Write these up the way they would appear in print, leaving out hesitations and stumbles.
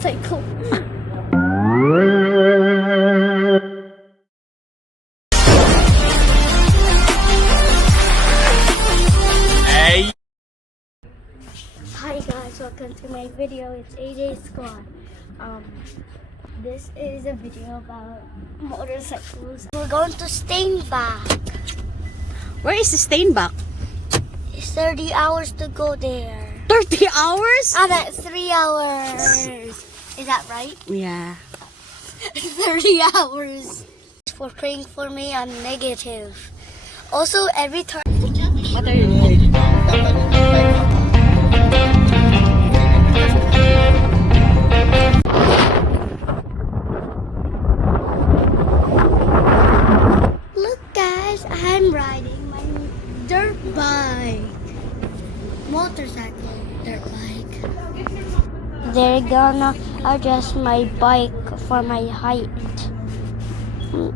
motorcycle. Hey. Hi guys, welcome to my video. It's AJ Squad. This is a video about motorcycles. We're going to Steinbach. Where is Steinbach? It's 30 hours to go there. 30 hours? That's 3 hours. Is that right? Yeah. 30 hours. For praying for me, I'm negative. Also, every time. What are you doing? Look guys, I'm riding my dirt bike. Motorcycle dirt bike. They're gonna adjust my bike for my height. You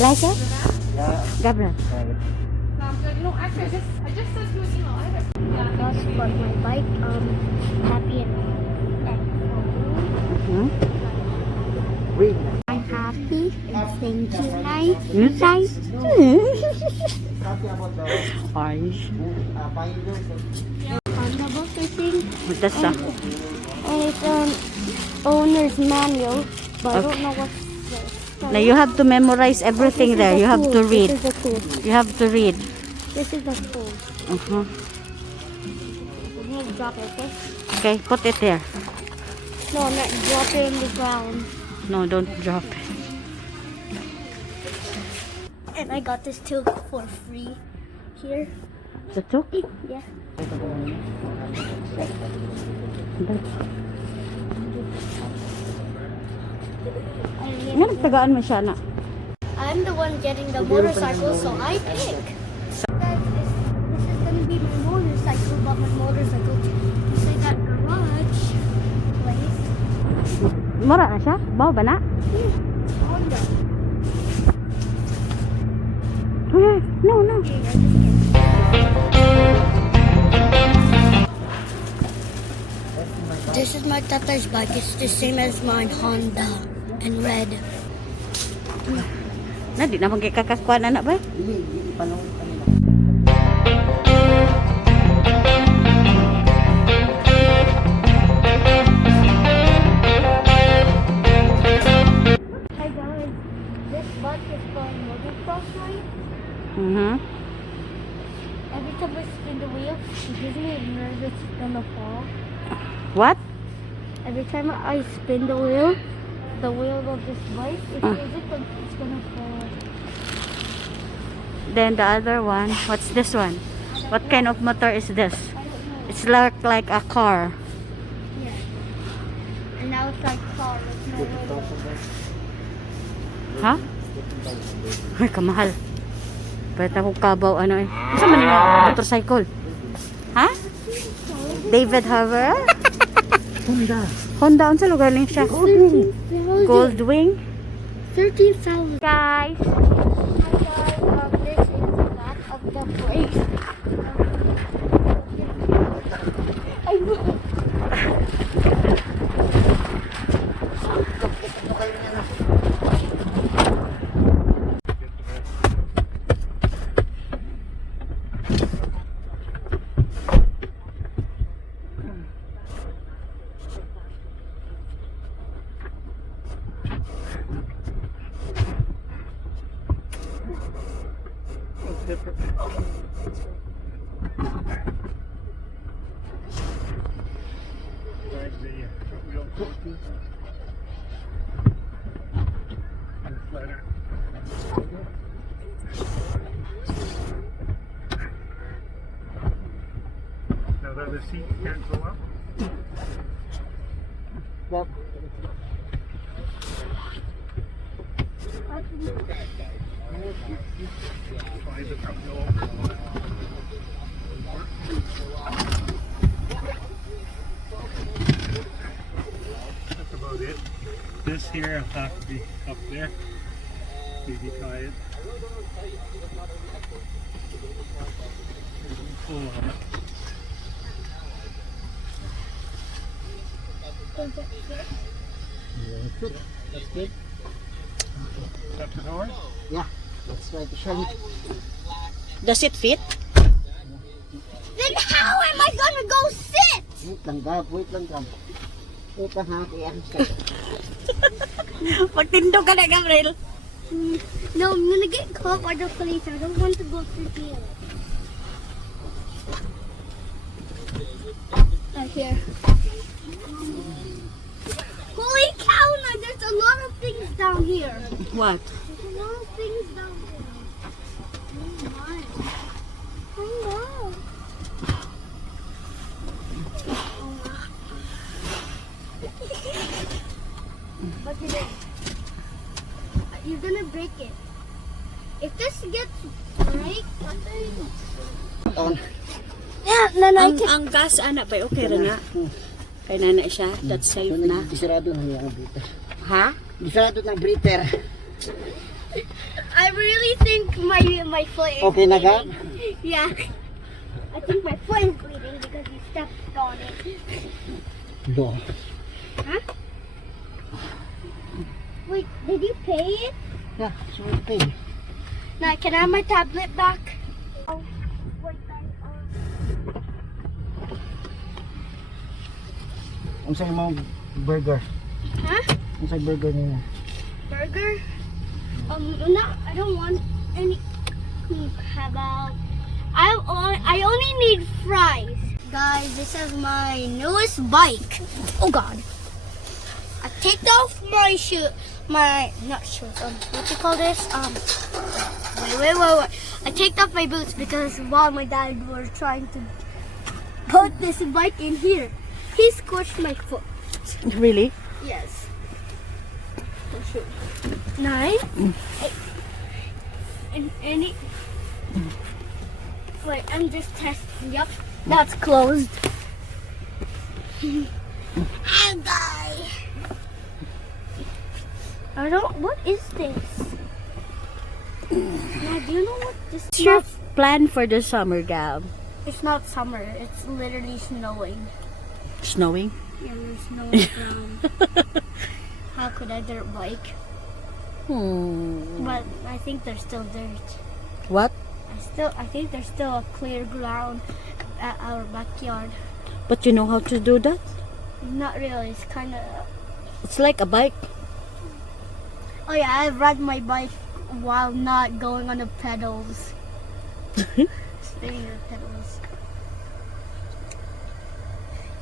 like it? Gabriel. That's for my bike. Happy and I'm happy and thank you guys. You guys? Orange. On the book fishing. What's that stuff? And it's an owner's manual, but I don't know what's this. Now you have to memorize everything there. You have to read. This is the tool. You have to read. This is the tool. Uh-huh. I'm gonna drop it, okay? Okay, put it there. No, I'm not drop it in the ground. No, don't drop it. And I got this tool for free here. The took? Yeah. Nga nagtagaan mo siya na. I'm the one getting the motorcycle, so I pick. This is gonna be my motorcycle, but my motorcycle is like that garage place. Mura na siya? Bawa ba na? Honda. No. This is my tatter's bike. It's the same as mine, Honda, and red. Na, di naman kay kakaskuan anak ba? Hi guys, this bike is for motocross ride. Every time I spin the wheel, it gives me nervous it's gonna fall. What? Every time I spin the wheel of this bike, it feels like it's gonna fall. Then the other one, what's this one? What kind of motor is this? I don't know. It's like a car. Yeah. And now it's like car with no wheel. Ha? Ay, kamahal. Pwede akong kabaw, ano eh. Gusto man yung motorcycle? Ha? David Hover? Honda, unsa lugar niya siya? Goldwing? 13,000. Guys, This is the back of the brake. Now that the seat can't go up. Find the front door. That's about it. This here will have to be up there. Maybe tie it. Pull on it. Does it fit? That's good. Shut the door. Yeah, let's try to shine it. Does it fit? Then how am I gonna go sit? Wait lang, Gab. Wait lang, Gab. Wait lang, ha? Kaya Magtindo ka na, Gabriel. No, I'm gonna get caught by the police. I don't want to go through here. Right here. Holy cow! Now there's a lot of things down here. What? There's a lot of things down here. Oh my! Oh no! What is it? You're gonna break it. If this gets break, what are you? on. Yeah, then I can. Ang gas, anak ba? Okay rin nga. Kaya nana siya. That's safe na. Disarado na yung breather. Ha? Disarado ng breather. I really think my foot is Okay na, Gab? bleeding. Yeah. I think my foot is bleeding because you stepped on it. No. Huh? Wait, did you pay it? Yeah, so okay. Now, can I have my tablet back? Oh, wait, Ang sa'yo mo burger. Huh? Ang sa'yo burger niya. Burger? No, I don't want any. How about? I only need fries. Guys, this is my newest bike. Oh God! I take off my shoe, not shoes. What do you call this? Wait. I take off my boots because while my dad was trying to put this bike in here, he squished my foot. Really? Yes. Oh, shoot. 9, 8, and it. Wait, I'm just testing. Yep, that's closed. And I don't. What is this? Now, do you know what this What's your is? plan for the summer, Gab? It's not summer. It's literally snowing. Snowing? Yeah, there's snow on the ground. How could I dirt bike? But I think there's still dirt. What? I think there's still a clear ground at our backyard. But you know how to do that? Not really. It's kind of. It's like a bike. Oh yeah, I ride my bike while not going on the pedals. Spinning the pedals.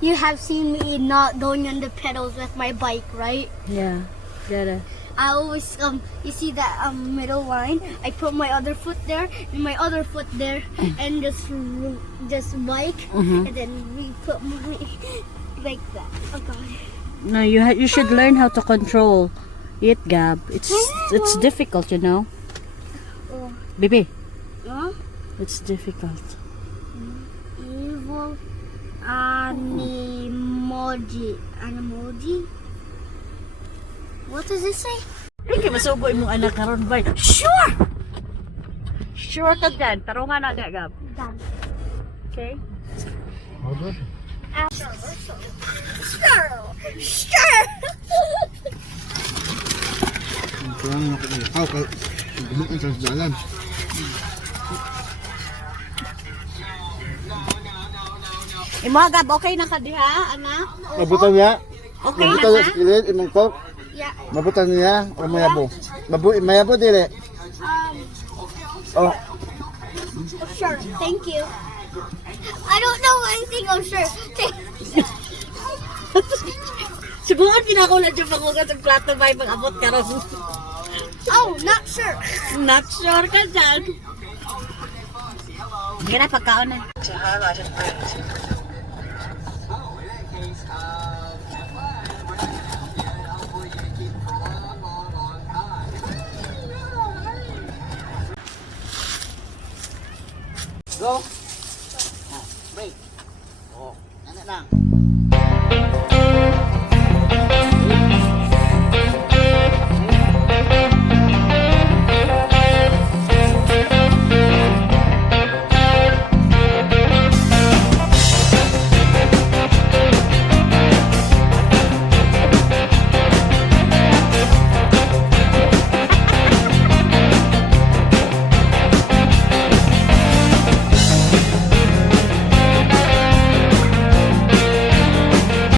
You have seen me not going on the pedals with my bike, right? Yeah. Gotta. I always you see that middle line, I put my other foot there and my other foot there and just bike and then we put my like that. Oh God. No, you should learn how to control it, Gab. It's difficult, you know. Oh. Baby, Huh? it's difficult. Evil Animoji? What does it say? Hindi masubo imong anak karon ba? Sure. Sure ka dyan. Tarungan na na, Gab. Done. Okay. Oh, good. Sure. Kaya nga nakikita kay gumakan sa dalan. Imo, Gab, okay na ka diha, anak? Mabutan niya. Okay na Mabutan niya ka? sa kilid, imong kok. Yeah. Mabutan niya o mayabo. Mayabo dire. Oh, Sure. Thank you. I don't know anything. Oh, sure. Siguro pinakulat yung pangugat ng plato ba yung mag-abot ka ron? Oh, not sure. Not sure ka dyan. Hindi na pagkaon na. go. Ah, break. Oh, ano lang.